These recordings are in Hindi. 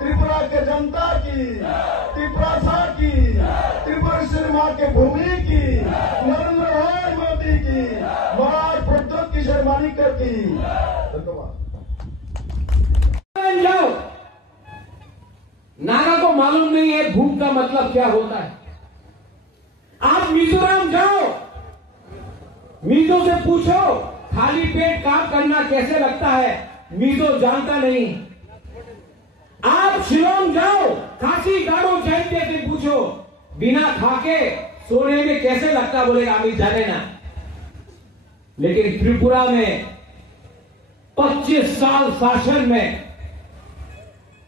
त्रिपुरा के जनता की, त्रिपुरा की, त्रिपुरेश्वरी माँ के भूमि की, नरेंद्र भाई मोदी की, महाराज प्रद्योत की शर्मानी करती। धन्यवाद। जाओ, नागा को मालूम नहीं है भूख का मतलब क्या होता है। आप मिजोरम जाओ, मिजो से पूछो खाली पेट काम करना कैसे लगता है, मिजो जानता नहीं। आप शिलोंग जाओ, खासी गाड़ो जयंती से पूछो बिना खाके सोने में कैसे लगता, बोलेगा अभी जाने ना। लेकिन त्रिपुरा में 25 साल शासन में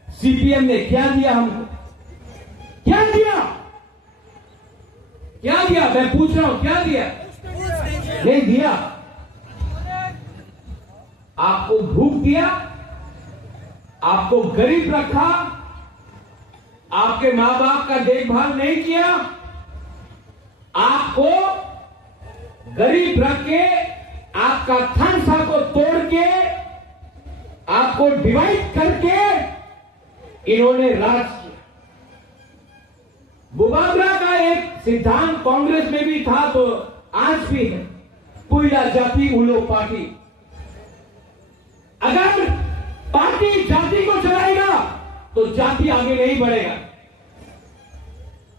सीपीएम ने क्या दिया हमको, क्या दिया, क्या दिया, मैं पूछ रहा हूं क्या दिया, नहीं दिया। आपको भूख दिया, आपको गरीब रखा, आपके मां बाप का देखभाल नहीं किया, आपको गरीब रख के, आपका थानसा को तोड़ के, आपको डिवाइड करके इन्होंने राज किया। बुबागरा का एक सिद्धांत कांग्रेस में भी था तो आज भी है, पुइला जाति उलो पार्टी। अगर पार्टी जाति को चलाएगा तो जाति आगे नहीं बढ़ेगा,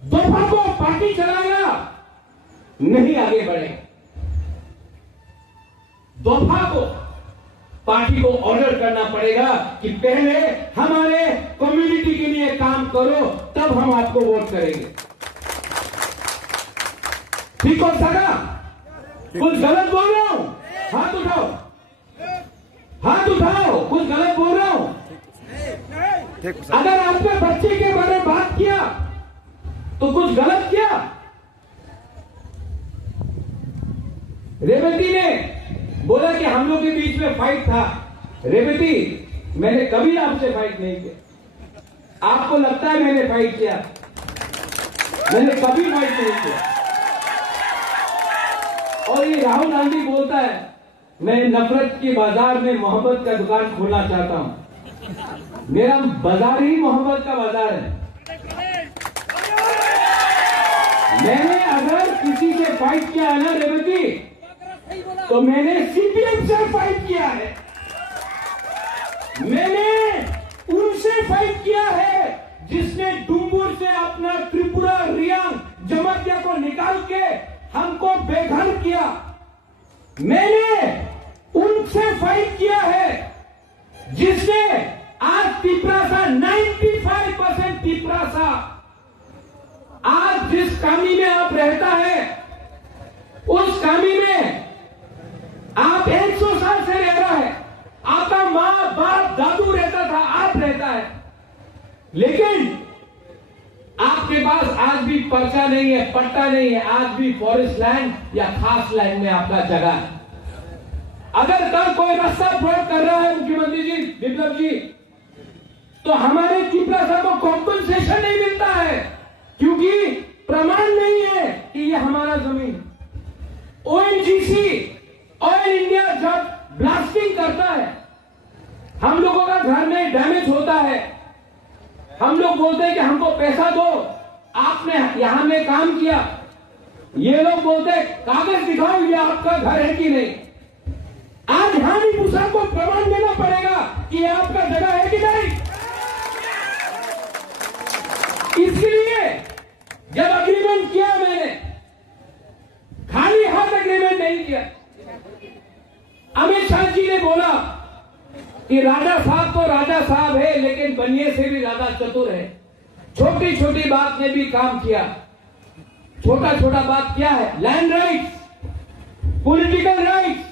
दोफा को पार्टी चलाएगा नहीं आगे बढ़ेगा। दोफा को पार्टी को ऑर्डर करना पड़ेगा कि पहले हमारे कम्युनिटी के लिए काम करो, तब हम आपको वोट करेंगे। ठीक हो सका? कुछ गलत बोल रहा हूं? हाथ उठाओ, हाथ उठाओ, कुछ गलत बोल रहा हूं? अगर आपने बच्चे के बारे में बात किया तो कुछ गलत किया। रेवती ने बोला कि हम लोग के बीच में फाइट था। रेवती, मैंने कभी आपसे फाइट नहीं किया। आपको लगता है मैंने फाइट किया? मैंने कभी फाइट नहीं किया। और ये राहुल गांधी बोलता है मैं नफरत के बाजार में मोहब्बत का दुकान खोलना चाहता हूं। मेरा बाजार ही मोहब्बत का बाजार है। मैंने अगर किसी से फाइट किया है ना रेवती, तो मैंने सीपीएम से फाइट किया है, मैंने उनसे फाइट किया है जिसने डुम्बुर से अपना त्रिपुरा, रियांग, जमतिया को निकाल के हमको बेघर किया। मैंने उनसे फाइट किया है जिसने आज तिपरासा 95% तिपरासा आज जिस कामी में आप रहता है, उस कामी में आप 100 साल से रह रहा है। आपका मां बाप दादू रहता था, आप रहता है, लेकिन आपके पास आज भी पर्चा नहीं है, पट्टा नहीं है, आज भी फॉरेस्ट लैंड या खास लैंड में आपका जगह है। अगर कल कोई रास्ता ब्लॉक कर रहा है मुख्यमंत्री जी, विप्लव जी, तो हमारे त्रिपुरा को कॉम्पनसेशन नहीं मिलता है, क्योंकि प्रमाण नहीं है कि ये हमारा जमीन। ओएनजीसी, ऑयल इंडिया जब ब्लास्टिंग करता है, हम लोगों का घर में डैमेज होता है, हम लोग बोलते हैं कि हमको पैसा दो, आपने यहां में काम किया। ये लोग बोलते हैं कागज दिखाओ ये आपका घर है कि नहीं। आज हानि भूसा को प्रमाण देना पड़ेगा कि ये आपका जगह है कि नहीं। इसलिए जब अग्रीमेंट किया मैंने, खाली हाथ अग्रीमेंट नहीं किया। अमित शाह जी ने बोला कि राजा साहब तो राजा साहब है, लेकिन बनिए से भी ज्यादा चतुर है। छोटी छोटी बात में भी काम किया। छोटा छोटा बात क्या है? Land rights, political rights,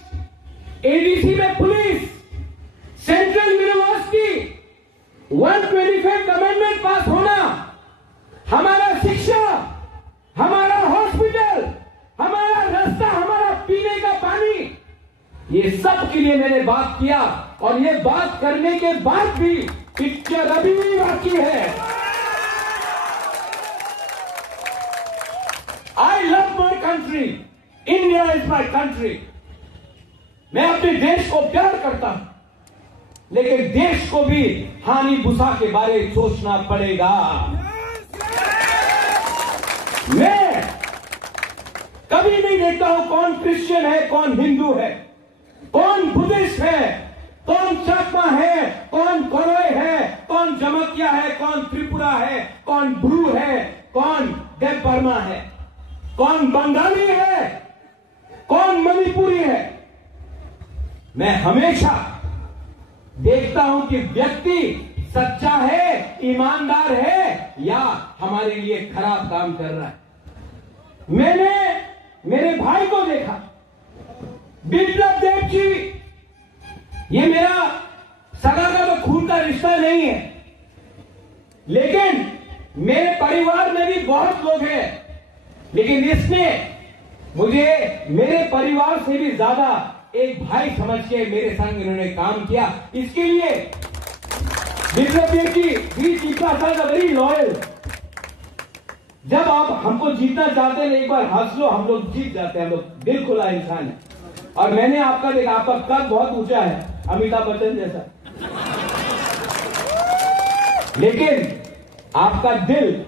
ADC में पुलिस, सेंट्रल यूनिवर्सिटी, 125 अमेंडमेंट पास होना, हमारा शिक्षा, हमारा हॉस्पिटल, हमारा रास्ता, हमारा पीने का पानी, ये सब के लिए मैंने बात किया। और ये बात करने के बाद भी पिक्चर अभी भी बाकी है। I love my country, India is my country. मैं अपने देश को प्यार करता हूं। लेकिन देश को भी हानि बुसा के बारे में सोचना पड़ेगा। मैं कभी नहीं देखता हूं कौन क्रिश्चियन है, कौन हिंदू है, कौन बुद्धिस्ट है, कौन चाकमा है, कौन कोरोई है, कौन जमकिया है, कौन त्रिपुरा है, कौन ब्रू है, कौन देव बर्मा है, कौन बंगाली है, कौन मणिपुरी है। मैं हमेशा देखता हूं कि व्यक्ति सच्चा है, ईमानदार है, या हमारे लिए खराब काम कर रहा है। मैंने मेरे भाई को देखा, बिप्लब देव जी, ये मेरा सगा का तो खून का रिश्ता नहीं है, लेकिन मेरे परिवार में भी बहुत लोग हैं, लेकिन इसने मुझे मेरे परिवार से भी ज्यादा एक भाई समझ के मेरे संग इन्होंने काम किया। इसके लिए बिप्लब देव जी भी जीतना था, वेरी लॉयल। जब आप हमको जीतना चाहते हैं, एक बार हंस लो, हम लोग जीत जाते हैं। हम लोग दिल खुला इंसान है। और मैंने आपका देखा, आपका कद बहुत ऊंचा है, अमिताभ बच्चन जैसा, लेकिन आपका दिल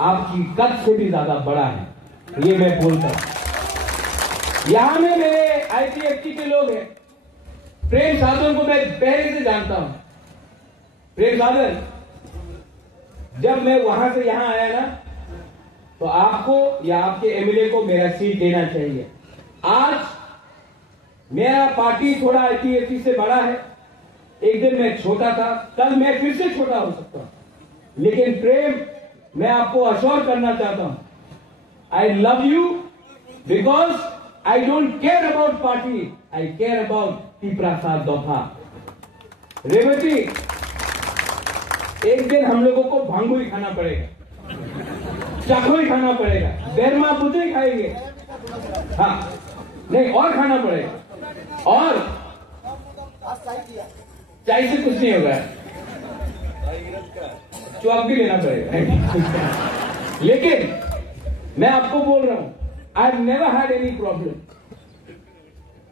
आपकी कद से भी ज्यादा बड़ा है, ये मैं बोलता हूं। यहां में मेरे आईपीएफटी के लोग हैं। प्रेम साधन को मैं पहले से जानता हूं। प्रेम साधन, जब मैं वहां से यहां आया ना, तो आपको या आपके एमएलए को मेरा सीट देना चाहिए। आज मेरा पार्टी थोड़ा आईपीएफटी से बड़ा है। एक दिन मैं छोटा था, कल मैं फिर से छोटा हो सकता हूं, लेकिन प्रेम, मैं आपको अश्योर करना चाहता हूं, I love you because I don't care about party, I care about Pipra साथ दोफा। रेवती, एक दिन हम लोगों को भांगू ही खाना पड़ेगा, चाकू ही खाना पड़ेगा, बेरमा बुद्धि खाएंगे, हाँ नहीं और खाना पड़ेगा। और चाय से कुछ नहीं होगा, चौक भी लेना पड़ेगा। लेकिन मैं आपको बोल रहा हूं, I have never had any problem.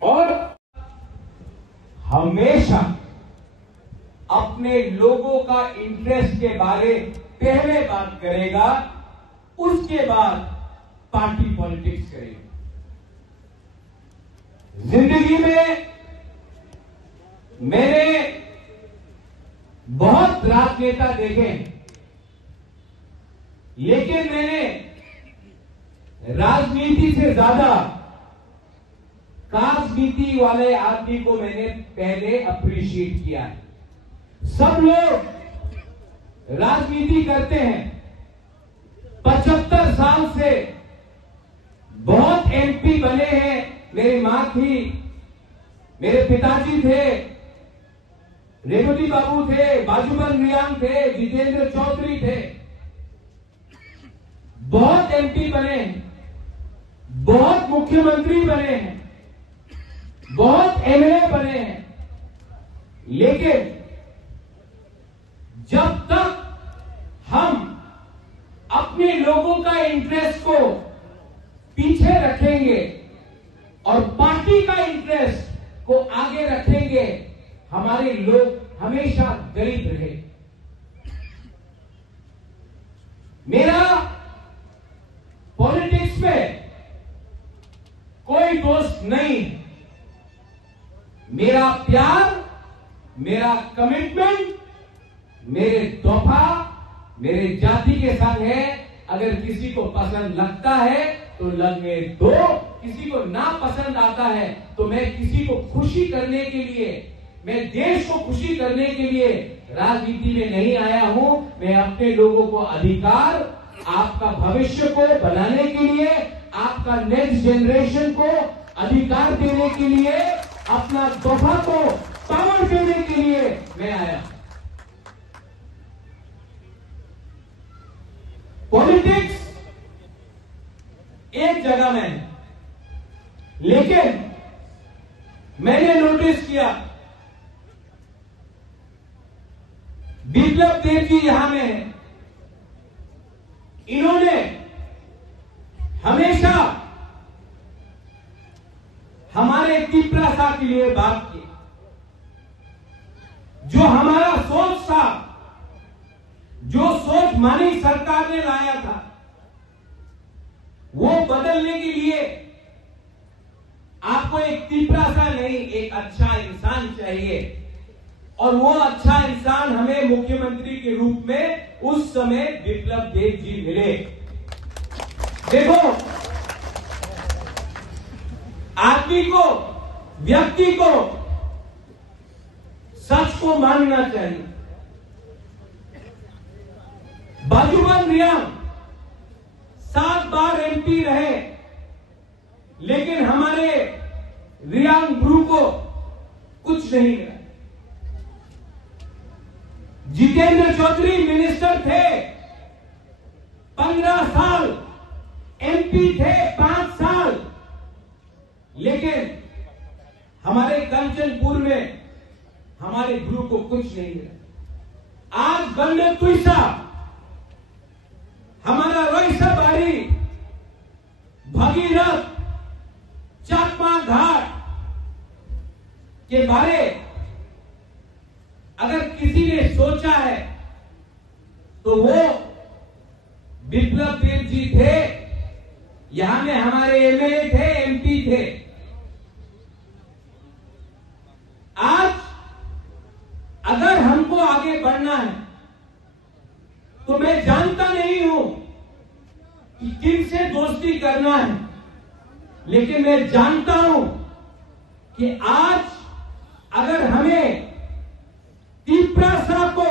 और हमेशा अपने लोगों का इंटरेस्ट के बारे पहले बात करेगा, उसके बाद पार्टी पॉलिटिक्स करेगा। जिंदगी में मैंने बहुत राजनेता देखे, लेकिन मैंने राजनीति से ज्यादा राजनीति वाले आदमी को मैंने पहले अप्रिशिएट किया है। सब लोग राजनीति करते हैं, 75 साल से बहुत एमपी बने हैं। मेरी मां थी, मेरे पिताजी थे, रेवती बाबू थे, बाजूबन रियांग थे, जितेंद्र चौधरी थे, बहुत एमपी बने हैं, बहुत मुख्यमंत्री बने हैं, बहुत एमएलए बने हैं। लेकिन जब तक हम अपने लोगों का इंटरेस्ट को पीछे रखेंगे और पार्टी का इंटरेस्ट को आगे रखेंगे, हमारे लोग हमेशा गरीब रहे। मेरा पॉलिटिक्स में कोई दोस्त नहीं। मेरा प्यार, मेरा कमिटमेंट मेरे तोहफा, मेरे जाति के संग है। अगर किसी को पसंद लगता है तो लगने दो, किसी को ना पसंद आता है तो मैं किसी को खुशी करने के लिए, मैं देश को खुशी करने के लिए राजनीति में नहीं आया हूं। मैं अपने लोगों को अधिकार, आपका भविष्य को बनाने के लिए, आपका नेक्स्ट जनरेशन को अधिकार देने के लिए, अपना तोहफा को पावर देने के लिए मैं आया। पॉलिटिक्स एक जगह में है, लेकिन मैंने नोटिस किया बिप्लब देव जी यहां में है। इन्होंने हमेशा हमारे तिपरासा के लिए बात की। जो हमारा सोच था, जो सोच मानी सरकार ने लाया था, वो बदलने के लिए आपको एक तीपरा सा नहीं, एक अच्छा इंसान चाहिए। और वो अच्छा इंसान हमें मुख्यमंत्री के रूप में उस समय बिप्लब देव जी मिले। देखो, आदमी को, व्यक्ति को सच को मानना चाहिए। बाजूबंद रियांग 7 बार एमपी रहे, लेकिन हमारे रियांग ब्रू को कुछ नहीं मिला। जितेंद्र चौधरी मिनिस्टर थे, 15 साल एमपी थे, 5 साल, लेकिन हमारे कंचनपुर में हमारे गुरु को कुछ नहीं मिला। आज बंदे तुईसा, हमारा रोइसा बारी, भगीरथ, चाकमा घाट के बारे अगर किसी ने सोचा है तो वो बिप्लब देव जी थे। यहां में हमारे एमएलए थे, एमपी थे। आज अगर हमको आगे बढ़ना है तो मैं जानता नहीं हूं कि किनसे दोस्ती करना है, लेकिन मैं जानता हूं कि आज अगर हमें तीपरासा को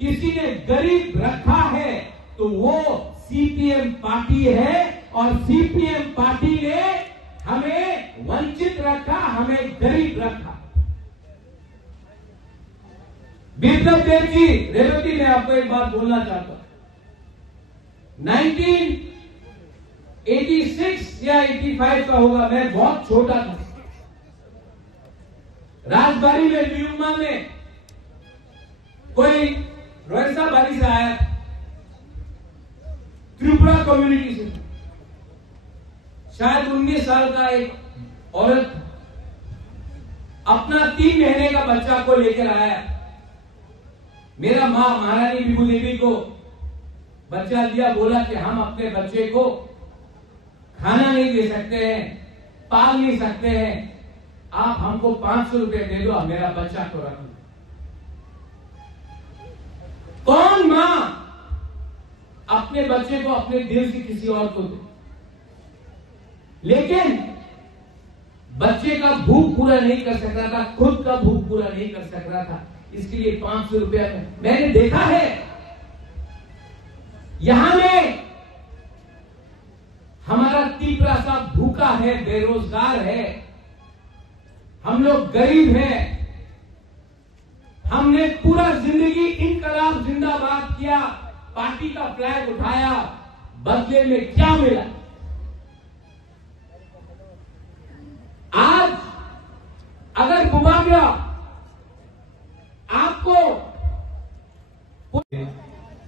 किसी ने गरीब रखा है तो वो सीपीएम पार्टी है, और सीपीएम पार्टी ने हमें वंचित रखा, हमें गरीब रखा। बिप्लब देव जी, रेवती, मैं आपको एक बात बोलना चाहता हूं। 1986 या 85 का होगा, मैं बहुत छोटा था। राजबाड़ी में ल्यूमा में कोई रोयसा बारी से आया, त्रिपुरा कम्युनिटी से, शायद 19 साल का एक औरत अपना 3 महीने का बच्चा को लेकर आया। मेरा मां महारानी विभू देवी को बच्चा दिया, बोला कि हम अपने बच्चे को खाना नहीं दे सकते हैं, पाल नहीं सकते हैं, आप हमको 500 रुपए दे दो, मेरा बच्चा को रख लो। कौन मां अपने बच्चे को अपने दिल से किसी और को दे? लेकिन बच्चे का भूख पूरा नहीं कर सक रहा था, खुद का भूख पूरा नहीं कर सक रहा था, इसके लिए 500 रुपया मैंने देखा है। यहां में हमारा तीपरा सा भूखा है, बेरोजगार है, हम लोग गरीब हैं। हमने पूरा जिंदगी इनकलाब जिंदाबाद किया, पार्टी का फ्लैग उठाया, बदले में क्या मिला? आज अगर बुबागरा आपको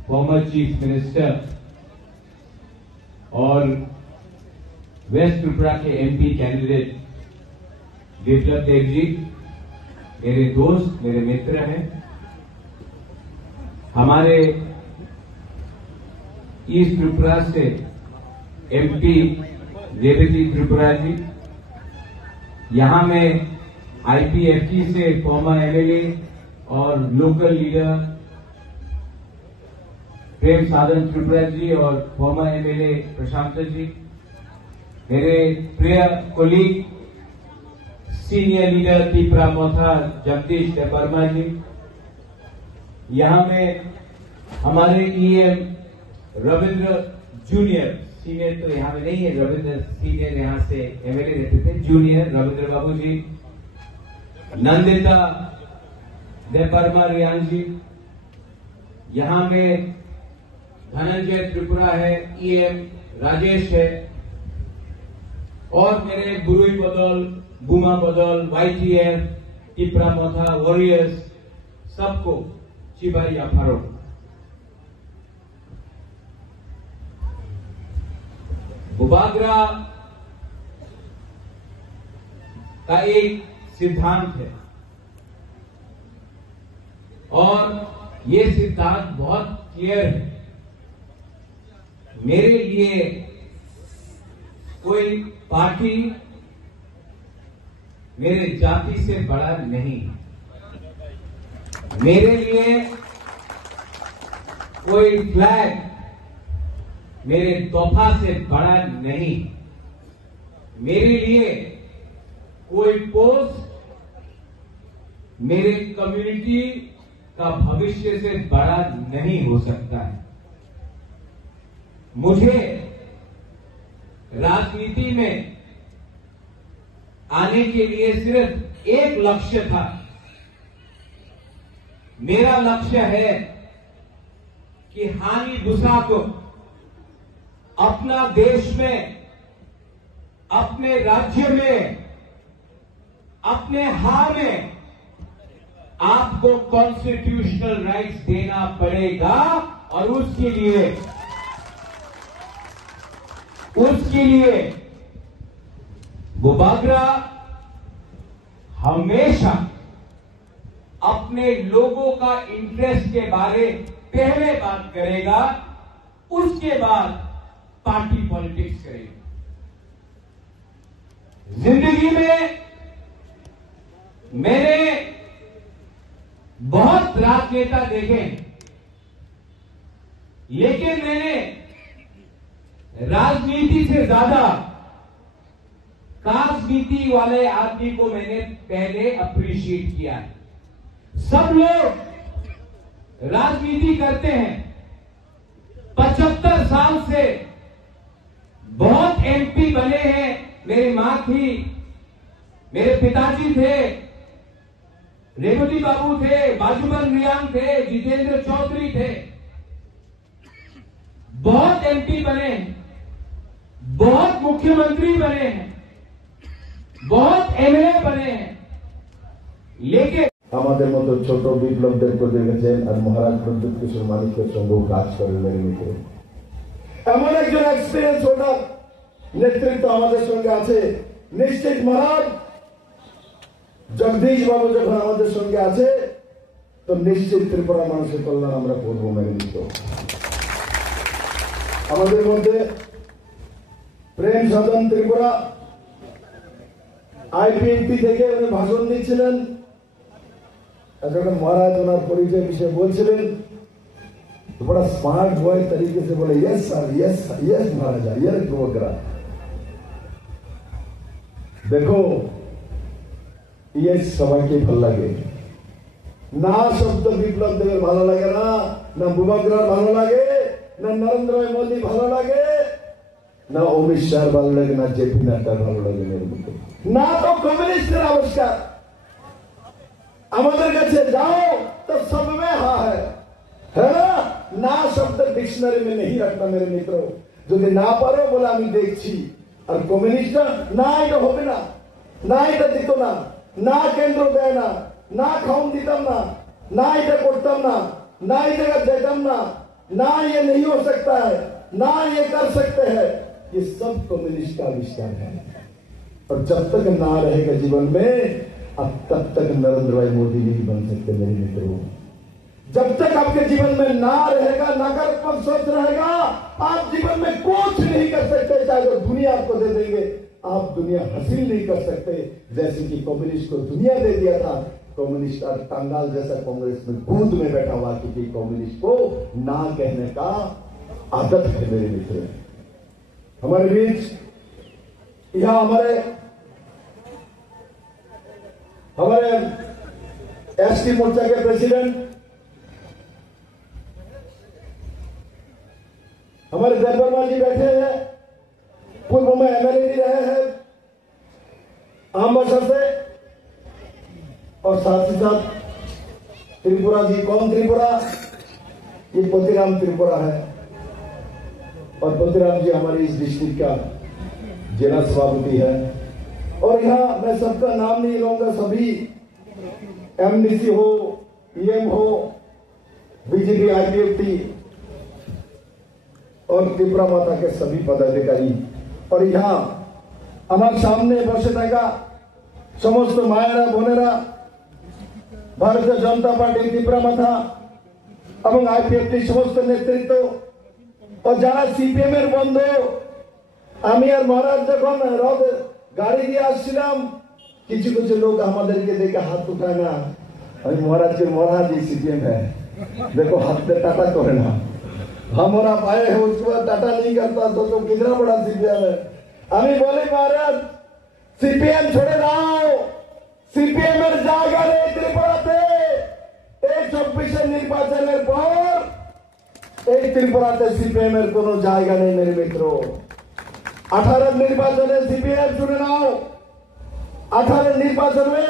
फॉर्मर चीफ मिनिस्टर और वेस्ट त्रिपुरा के एमपी कैंडिडेट बिप्लब देव जी मेरे दोस्त, मेरे मित्र हैं। हमारे ईस्ट त्रिपुरा से एमपी रेवती त्रिपुरा जी, यहां में आईपीएफटी से फॉर्मर एमएलए और लोकल लीडर प्रेम साधन त्रिपुरा जी और फॉर्मर एमएलए प्रशांत जी, मेरे प्रिय कोलीग सीनियर लीडर तीपरा मोथा जगदीश देवर्मा जी, यहां में हमारे ईएम रविंद्र जूनियर, सीनियर तो यहां में नहीं है, रविंद्र सीनियर यहां से एमएलए रहते थे, जूनियर रविंद्र बाबू जी, नंदिता देवर्मा रियांग जी, यहां में धनंजय त्रिपुरा है, ईएम राजेश है, और मेरे बुरुई बदल, बुमा बदल, वाईटीएफ, तीपरा मोथा वॉरियर्स, सबको चिबारी आफारो। बुबागरा का एक सिद्धांत है, और ये सिद्धांत बहुत क्लियर है। मेरे लिए कोई पार्टी मेरे जाति से बड़ा नहीं, मेरे लिए कोई फ्लैग मेरे तोहफा से बड़ा नहीं, मेरे लिए कोई पोस्ट मेरे कम्युनिटी का भविष्य से बड़ा नहीं हो सकता है। मुझे राजनीति में आने के लिए सिर्फ एक लक्ष्य था। मेरा लक्ष्य है कि हानि दूसरा को अपना देश में, अपने राज्य में, अपने हार में आपको कॉन्स्टिट्यूशनल राइट्स देना पड़ेगा और उसके लिए बुबागरा हमेशा अपने लोगों का इंटरेस्ट के बारे पहले बात करेगा, उसके बाद पार्टी पॉलिटिक्स करेगा। जिंदगी में मैंने बहुत राजनेता देखे, लेकिन मैंने राजनीति से ज्यादा राजनीति वाले आदमी को मैंने पहले अप्रिशिएट किया है। सब लोग राजनीति करते हैं, 75 साल से बहुत एमपी बने हैं। मेरी मां थी, मेरे पिताजी थे, रेवती बाबू थे, बाजूबन रियांग थे, जितेंद्र चौधरी थे, बहुत एमपी बने हैं, बहुत मुख्यमंत्री बने हैं, बहुत एमएलए बने हैं, लेकिन আমাদের মতো ছোট বিপ্লবদেরকে দেখেছেন আর মহারাজ প্রদ্যুৎ কিশোর মানিকের সঙ্গেও কাজ করেন মেরে মিত্র। এমন একজন এক্সপিরিয়েন্স হোল্ডার নেতৃত্ব আমাদের সঙ্গে আছে। নিশ্চিত মহারাজ জগদীশ বাবু যখন আমাদের সঙ্গে আছে তো নিশ্চিত ত্রিপুরা মানুষের কল্যাণ আমরা করবো মেরে মিত্র। আমাদের মধ্যে প্রেম সদন ত্রিপুরা আইপিএমপি থেকে উনি ভাষণ দিচ্ছিলেন। महाराज उनार परिचय विषय बोलছিলেন तो बड़ा स्मार्ट बॉय तरीके से बोले यस सर, यस यस महाराजा, यस प्रोग्रा। देखो ये সবাইকে ভালো লাগে না, শব্দ বিপ্লব দেবের ভালো লাগে না, না বুবাগ্রার ভালো লাগে, না নরেন্দ্র মোদী ভালো লাগে, না অমিত শাহ ভালো লাগে, না জেপি নাড্ডার ভালো লাগে, না তো কমিউনিস্টের আবিষ্কার। আমাদের কাছে जाओ तो सब में हाँ है ना। ना शब्द डिक्शनरी में नहीं रखना मेरे मित्रों। যদি না পারো বলে আমি দেখছি। আর কমিউনিস্ট না এটা হবে না, না এটা দিত না, না কেন্দ্র দেয় না, না খাওন দিতাম না, না এটা করতাম না, ना इधर देताम ना ये नहीं हो सकता है, ना ये कर सकते हैं। ये सब कम्युनिस्ट का आविष्कार है। और जब तक ना रहेगा जीवन में अब तब तक नरेंद्र भाई मोदी नहीं बन सकते मेरे मित्रों। जब तक आपके जीवन में ना रहेगा, नकारात्मक सोच रहेगा, आप जीवन में कुछ नहीं कर सकते। चाहे तो दुनिया आपको दे देंगे, आप दुनिया हासिल नहीं कर सकते। जैसे कि कम्युनिस्ट को दुनिया दे दिया था, कम्युनिस्ट और टांगाल जैसा कांग्रेस में गोद में बैठा हुआ, क्योंकि कम्युनिस्ट को ना कहने का आदत है मेरे मित्र। हमारे बीच यहां हमारे एसटी मोर्चा के प्रेसिडेंट हमारे जय वर्मा जी बैठे हैं, पूर्व में एमएलए भी रहे हैं आमबसा से, और साथ ही साथ त्रिपुरा जी, कौन त्रिपुरा, ये पोतीराम त्रिपुरा है। और पोतीराम जी हमारे इस डिस्ट्रिक्ट का जिला सभापति है। और यहाँ मैं सबका नाम नहीं लूंगा, सभी एमडीसी हो, पीएम हो, बीजेपी आईपीएफटी और त्रिपुरा माता के सभी पदाधिकारी। और यहाँ हमारे सामने बसे থাকা সমস্ত মায়েরা বোনেরা ভারতীয় জনতা পার্টির ত্রিপুরা মাথা এবং আইপিএফটি সমস্ত নেতৃত্ব ও যারা সিপিএম এর বন্ধু, আমি আর মহারাজ যখন গাড়ি দিয়ে আসছিলাম, কিছু কিছু লোক আমাদেরকে দেখে হাত उठाए ना, আমি মহারাজকে মহারাज ही सीपीएम है, देखो हाथ में टाटा करे ना, हमारा पाए है उसके बाद टाटा नहीं करता तो कितना बड़ा सीपीएम है। আমি বলি মহারাজ সিপিএম ছেড়ে দাও, সিপিএম এর জায়গা নেই ত্রিপুরাতে। এই 24 নির্বাচনের পর এই ত্রিপুরাতে সিপিএম এর কোনো জায়গা নেই মেরে মিত্র। 18 নির্বাচনে সিপিএম শুনে নাও, 18 নির্বাচনে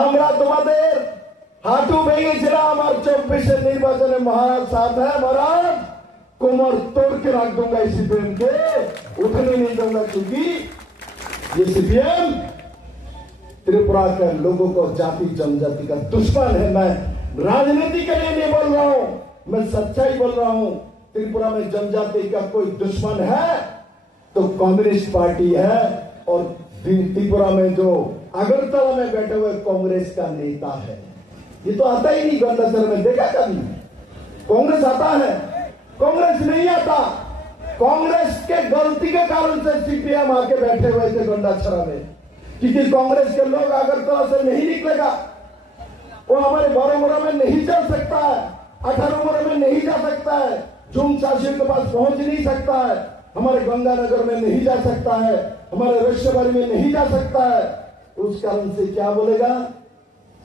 আমরা তোমাদের হাঁটু ভেঙেছিলাম, আর 24 নির্বাচনে মহারাজ साथ है, महाराज कोमर तोड़ के रख दूंगा इस सीपीएम के, उठने नहीं दूंगा, क्योंकि ये सीपीएम त्रिपुरा के लोगों को जाति जनजाति का दुश्मन है। मैं राजनीति के लिए नहीं बोल रहा हूं, मैं सच्चाई बोल रहा हूं। त्रिपुरा में जनजाति का कोई दुश्मन है तो कम्युनिस्ट पार्टी है, और त्रिपुरा में जो अगरतला में बैठे हुए कांग्रेस का नेता है। ये तो आता ही नहीं गंडासर में, देखा कभी कांग्रेस आता है? कांग्रेस नहीं आता। कांग्रेस के गलती के कारण से सीपीएम आके बैठे हुए थे गंडाछरा में, क्योंकि कांग्रेस के लोग अगरतला से नहीं निकलेगा, वो हमारे बारोमुरा में नहीं चल सकता है, 18 में नहीं जा सकता है, झूम शासियों के पास पहुंच नहीं सकता है, हमारे गंगानगर में नहीं जा सकता है, हमारे रश्यबारी में नहीं जा सकता है। उस कारण से क्या बोलेगा?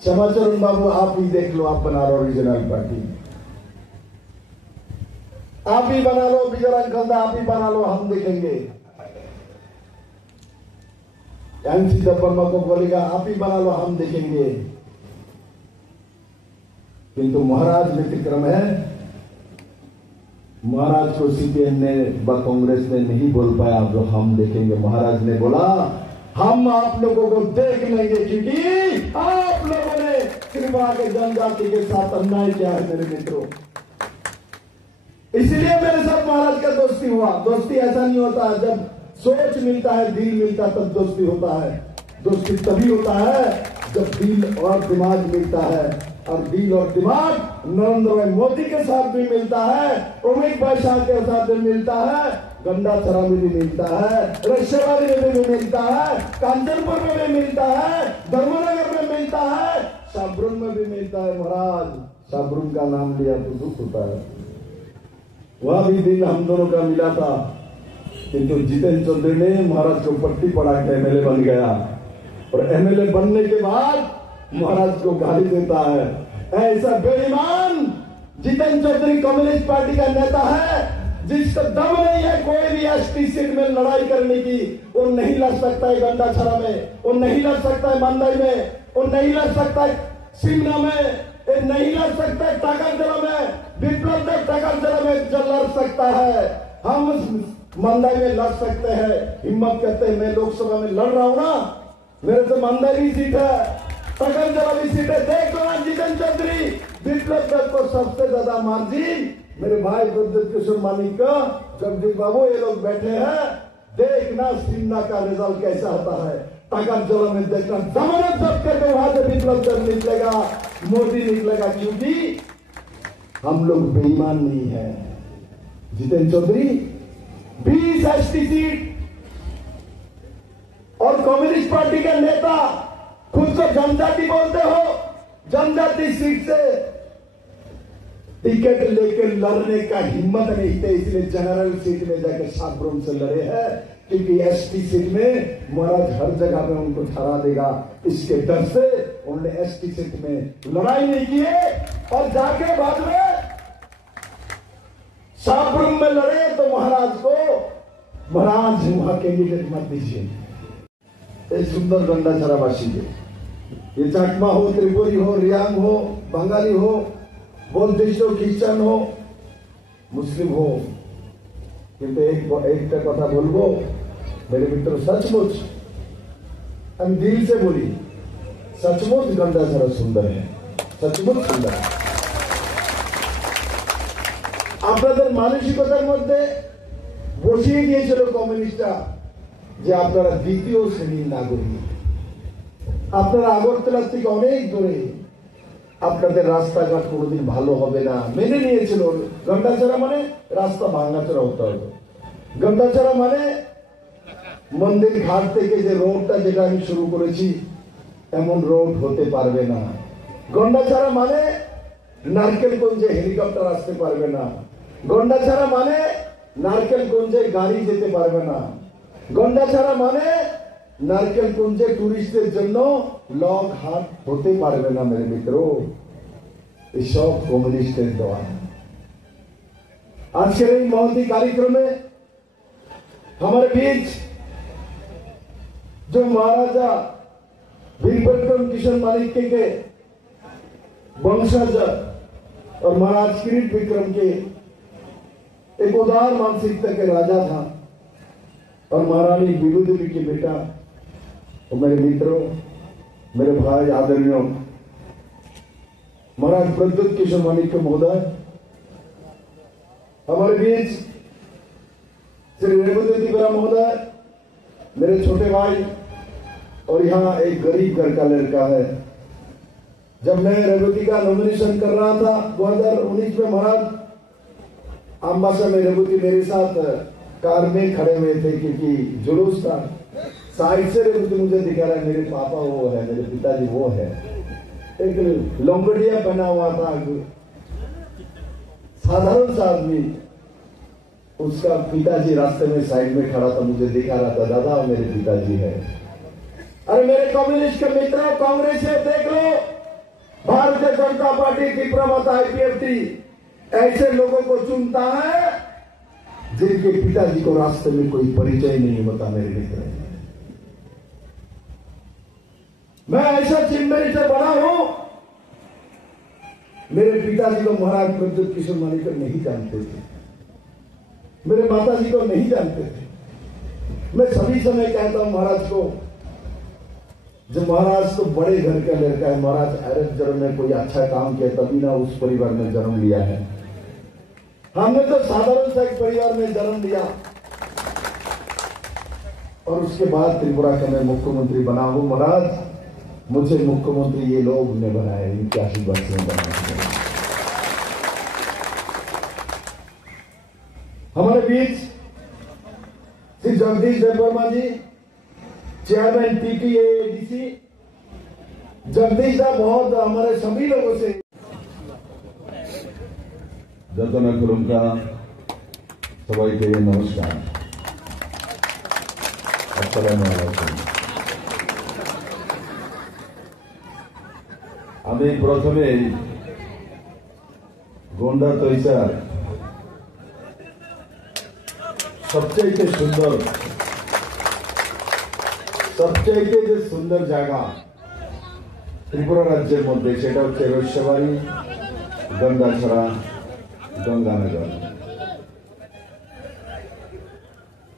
क्षमाचरण बाबू आप ही देख लो, आप बना लो रीजनल पार्टी, आप ही बना लो, विजयराज खंदा आप ही बना लो, हम देखेंगे। एनसी वर्मा को बोलेगा आप ही बना लो, हम देखेंगे। किंतु महाराज व्यतिक्रम है, महाराज को सीपीएम ने व कांग्रेस ने नहीं बोल पाया जो हम देखेंगे। महाराज ने बोला हम आप लोगों को देख लेंगे, क्योंकि आप लोगों ने त्रिपुरा के जनजाति के साथ अन्याय किया है मेरे मित्रों। इसलिए मेरे साथ महाराज का दोस्ती हुआ। दोस्ती ऐसा नहीं होता है जब सोच मिलता है, दिल मिलता है, तब दोस्ती होता है। दोस्ती तभी होता है जब दिल और दिमाग मिलता है, और दिल और दिमाग नरेंद्र भाई मोदी के साथ भी मिलता है, अमित भाई शाह के साथ भी मिलता है, गंडाछरा में भी मिलता है, रश्यवारी में भी मिलता है, कांचनपुर में भी मिलता है, धर्मनगर में मिलता है, साबरुम में भी मिलता है। महाराज साबरुम का नाम लिया तो दुख होता है, वहां भी दिल हम दोनों का मिला था, किंतु जितेंद्र चौधरी ने महाराज को पट्टी पड़ा के एमएलए बन गया, और एमएलए बनने के बाद महाराज को गाली देता है। ऐसा बेईमान जितेंद्र चौधरी कम्युनिस्ट पार्टी का नेता है, जिसका दम नहीं है कोई भी एसटी सीट में लड़ाई करने की। वो नहीं लड़ सकता है गंडाछरा में, वो नहीं लड़ सकता है मंदाई में, वो नहीं लड़ सकता है सिमना में, नहीं लड़ सकता है टाकरजला में, विप्लव देव टाकरजला में लड़ सकता है। हम मंदाई में लड़ सकते हैं, हिम्मत करते हैं। मैं लोकसभा में लड़ रहा हूं ना, मेरे से मंदाई की सीट है, टाकरजला की सीट है। देख लो जितेंद्र चौधरी, विप्लव देव को सबसे ज्यादा मार्जिन, मेरे भाई प्रद्युत किशोर मानिक का, जगदीश बाबू, ये लोग बैठे हैं। देखना सिमना का रिजल्ट कैसा होता है, टाकरजला में देखना जमानत जब्त करके वहां से विप्लव देव निकलेगा, मोदी निकलेगा, क्योंकि हम लोग बेईमान नहीं है। जितेंद्र चौधरी 20 एसटी सीट और कम्युनिस्ट पार्टी का नेता, खुद को जनजाति बोलते हो, जनजाति सीट से टिकट लेकर लड़ने का हिम्मत नहीं थे, इसलिए जनरल सीट में जाकर साबरुम से लड़े हैं, क्योंकि एसटी सीट में महाराज हर जगह में उनको हरा देगा। इसके डर से उन्होंने एसटी सीट में लड़ाई नहीं की है, और जाके बाद में साबरुम में लड़े तो महाराज को, महाराज वहां कैंडिडेट मत दीजिए। एक सुंदर गंडाछरावासी के, ये चाकमा हो, त्रिपुरी हो, रियांग हो, बंगाली हो, बौद्धिस्ट हो, क्रिश्चियन हो, मुस्लिम हो, किंतु एक कथा बोलबो मेरे मित्र, सचमुच हम दिल से बोली, सचमुच गंडाछरा सुंदर है, सचमुच सुंदर है। আপনাদের মানসিকতার মধ্যে বসিয়ে দিয়েছিল কমিউনিস্টরা যে আপনারা দ্বিতীয় শ্রেণীর নাগরিক, আপনারা আগরতলা থেকে অনেক দূরে, আপনাদের রাস্তাঘাট কোনোদিন ভালো হবে না মেনে নিয়েছিল। গন্ডাছড়া মানে রাস্তা ভাঙাচোরা হতে হবে। গন্ডাছড়া মানে মন্দির ঘাট থেকে যে রোডটা যেটা আমি শুরু করেছি এমন রোড হতে পারবে না। গন্ডাছড়া মানে নারকেলগঞ্জে হেলিকপ্টার আসতে পারবে না। গন্ডাছড়া মানে নারকেলগঞ্জে গাড়ি যেতে পারবে না। গন্ডাছড়া মানে নারকেলগঞ্জে টুরিস্টদের জন্য লগ হাট হতে পারবে না। मेरे मित्रों, ये सब कम्युनिस्टेर देवा। आज के महती कार्यक्रम में हमारे बीच जो महाराजा वीरविक्रम किशन माणिक्य के वंशज और महाराज किरीट विक्रम के एक उदार मानसिकता के राजा था और महारानी विभूदेवी के बेटा। और मेरे मित्रों, मेरे भाई आदरणीय महाराज प्रद्युत किशोर माणिक्य महोदय, हमारे बीच श्री रेवती तिवारी महोदय, मेरे छोटे भाई, और यहाँ एक गरीब घर का लड़का है। जब मैं रेवती का नॉमिनेशन कर रहा था 2019 में, महाराज अम्बासा में रेवती मेरे साथ कार में खड़े हुए थे क्योंकि जुलूस था। साइड से रेवती मुझे दिखा रहा है मेरे पापा वो है, मेरे पिताजी वो है। एक लंगड़िया बना हुआ था, साधारण सा आदमी, उसका पिताजी रास्ते में साइड में खड़ा था, मुझे दिखा रहा था दादा मेरे पिताजी है। अरे मेरे कम्युनिस्ट के मित्रों, कांग्रेस है, देख लो, भारतीय जनता पार्टी त्रिपुरा माता IPFT ऐसे लोगों को चुनता है जिनके पिताजी को रास्ते में कोई परिचय नहीं होता। मेरे मित्र, मैं ऐसा चिन्मय से बड़ा हूं, मेरे पिताजी को महाराज प्रद्युत किशोर माणिक्य नहीं जानते थे, मेरे माताजी को नहीं जानते थे। मैं सभी समय कहता हूं महाराज को, जब महाराज तो बड़े घर का लड़का है, महाराज अरब जन्म में कोई अच्छा काम किया तभी ना उस परिवार में जन्म लिया है। हमने तो साधारण सा एक परिवार में जन्म लिया और उसके बाद त्रिपुरा का मैं मुख्यमंत्री बना हूं। महाराज मुझे मुख्यमंत्री ये लोग ने बनाया, इनके आशीर्वाद से बनाया। हमारे बीच श्री जगदीश देववर्मा जी, चेयरमैन PTADC। जगदीश साहब बहुत हमारे सभी लोगों से जतना खुलुमका सबाई के नमस्कार, अस्सलामु आलैकुम। আমি প্রথমে গোন্ডা তৈচার সবচাইতে সুন্দর জায়গা ত্রিপুরা রাজ্যের মধ্যে, সেটা হচ্ছে রৈস্যবাড়ি, গন্ডাছড়া, গঙ্গানগর।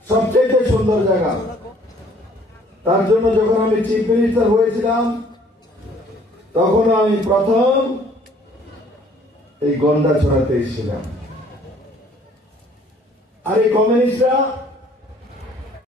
সবচাইতে সুন্দর জায়গা। তার জন্য যখন আমি চিফ মিনিস্টার হয়েছিলাম তখন আমি প্রথম এই গন্ডাছড়াতে এসেছিলাম। আর এই কমিউনিস্টরা